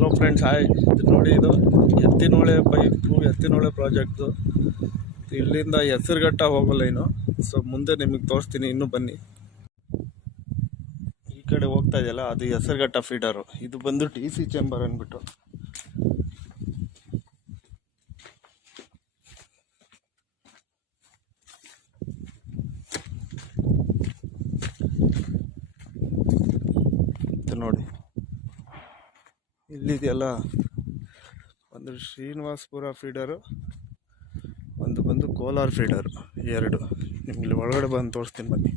Hello friends, hi. ಇದು ನೋಡಿ, ಇದು ಎತ್ತಿನಹೊಳೆ ಪೈಪು, ಎತ್ತಿನಹೊಳೆ ಪ್ರಾಜೆಕ್ಟ್ದು. ಇಲ್ಲಿಂದ ಹೆಸರುಘಟ್ಟ ಹೋಗೋ ಲೈನು. ಸೊ ಮುಂದೆ ನಿಮಗೆ ತೋರಿಸ್ತೀನಿ, ಇನ್ನೂ ಬನ್ನಿ. ಈ ಕಡೆ ಹೋಗ್ತಾ ಇದೆಯಲ್ಲ, ಅದು ಹೆಸರುಘಟ್ಟ ಫೀಡರು. ಇದು ಬಂದು DC ಚೇಂಬರ್ ಅಂದ್ಬಿಟ್ಟು. ನೋಡಿ, ಇಲ್ಲಿದೆಯಲ್ಲ, ಒಂದು ಶ್ರೀನಿವಾಸಪುರ ಫೀಡರು, ಒಂದು ಬಂದು ಕೋಲಾರ ಫೀಡರು, ಎರಡು. ನಿಮಗೆ ಒಳಗಡೆ ಬಂದು ತೋರಿಸ್ತೀನಿ ಬನ್ನಿ.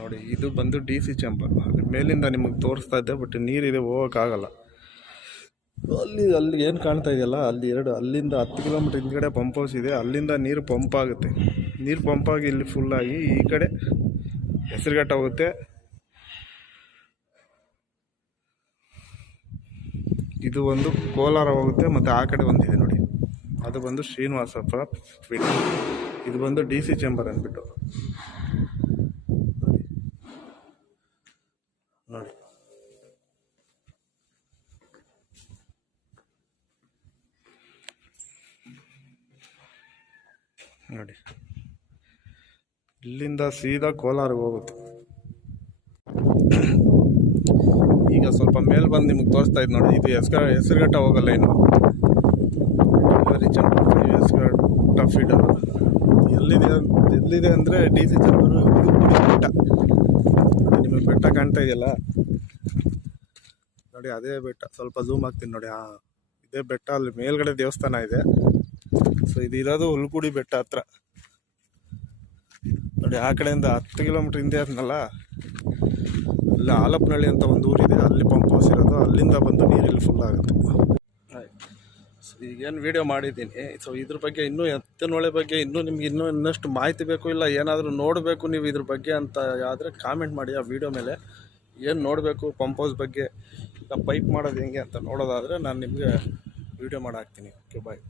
ನೋಡಿ, ಇದು ಬಂದು DC ಚೇಂಬರ್. ಅದ್ರ ಮೇಲಿಂದ ನಿಮಗೆ ತೋರಿಸ್ತಾ ಇದ್ದೆ, ಬಟ್ ನೀರಿದೆ, ಹೋಗೋಕ್ಕಾಗಲ್ಲ. ಅಲ್ಲಿ ಏನು ಕಾಣ್ತಾ ಇದೆಯಲ್ಲ, ಅಲ್ಲಿ ಎರಡು, ಅಲ್ಲಿಂದ 10 ಕಿಲೋಮೀಟ್ರ್ ಹಿಂದ್ಗಡೆ ಪಂಪ್ ಹೌಸ್ ಇದೆ. ಅಲ್ಲಿಂದ ನೀರು ಪಂಪ್ ಆಗುತ್ತೆ. ನೀರು ಪಂಪ್ ಆಗಿ ಇಲ್ಲಿ ಫುಲ್ಲಾಗಿ ಈ ಕಡೆ ಹೆಸರುಘಟ್ಟ ಹೋಗುತ್ತೆ. ಇದು ಒಂದು ಕೋಲಾರ ಹೋಗುತ್ತೆ, ಮತ್ತು ಆ ಕಡೆ ಒಂದಿದೆ ನೋಡಿ, ಅದು ಬಂದು ಶ್ರೀನಿವಾಸಪುರ ಫೀಡ್. ಇದು ಬಂದು DC ಚೇಂಬರ್ ಅಂದ್ಬಿಟ್ಟು. ನೋಡಿ, ನೋಡಿ, ಇಲ್ಲಿಂದ ಸೀದಾ ಕೋಲಾರಿಗೆ ಹೋಗುತ್ತೆ. ಈಗ ಸ್ವಲ್ಪ ಮೇಲೆ ಬಂದು ನಿಮಗೆ ತೋರಿಸ್ತಾ ಇದ್ದು ನೋಡಿ, ಇದು ಹೆಸರುಘಟ್ಟ ಹೋಗಲ್ಲ ಏನು, ಹೆಸರುಘಟ್ಟ ಫೀಡರ್. ಎಲ್ಲಿದೆ ಅಂದರೆ DC ಚೇಂಬರು. ಬೆಟ್ಟ, ನಿಮಗೆ ಬೆಟ್ಟ ಕಾಣ್ತಾ ಇದೆಯಲ್ಲ ನೋಡಿ, ಅದೇ ಬೆಟ್ಟ. ಸ್ವಲ್ಪ ಝೂಮ್ ಆಗ್ತೀನಿ ನೋಡಿ, ಇದೇ ಬೆಟ್ಟ. ಅಲ್ಲಿ ಮೇಲ್ಗಡೆ ದೇವಸ್ಥಾನ ಇದೆ. ಸೊ ಇದು ಇರೋದು ಹುಲ್ಕುಡಿ ಬೆಟ್ಟ ಹತ್ರ ನೋಡಿ. ಆ ಕಡೆಯಿಂದ 10 ಕಿಲೋಮೀಟ್ರ್ ಹಿಂದೆ ಆದ್ನಲ್ಲ, ಅಲ್ಲಿ ಆಲಪ್ಪನಹಳ್ಳಿ ಅಂತ ಒಂದು ಊರಿದೆ, ಅಲ್ಲಿ ಪಂಪ್ ಹೌಸ್ ಇರೋದು. ಅಲ್ಲಿಂದ ಬಂದು ನೀರಿಲ್ಲಿ ಫುಲ್ ಆಗುತ್ತೆ. ಸೊ ಈಗೇನು ವಿಡಿಯೋ ಮಾಡಿದ್ದೀನಿ. ಸೊ ಇದ್ರ ಬಗ್ಗೆ ಇನ್ನೂ ಎತ್ತಿನಹೊಳೆ ಬಗ್ಗೆ ನಿಮ್ಗೆ ಇನ್ನಷ್ಟು ಮಾಹಿತಿ ಬೇಕು, ಇಲ್ಲ ಏನಾದರೂ ನೋಡಬೇಕು ನೀವು ಇದ್ರ ಬಗ್ಗೆ ಅಂತ ಆದರೆ ಕಾಮೆಂಟ್ ಮಾಡಿ. ಆ ವಿಡಿಯೋ ಮೇಲೆ ಏನು ನೋಡಬೇಕು, ಪಂಪ್ ಹೌಸ್ ಬಗ್ಗೆ, ಈಗ ಪೈಪ್ ಮಾಡೋದು ಹೆಂಗೆ ಅಂತ ನೋಡೋದಾದರೆ ನಾನು ನಿಮಗೆ ವಿಡಿಯೋ ಮಾಡಿ ಹಾಕ್ತೀನಿ. ಓಕೆ, ಬಾಯ್.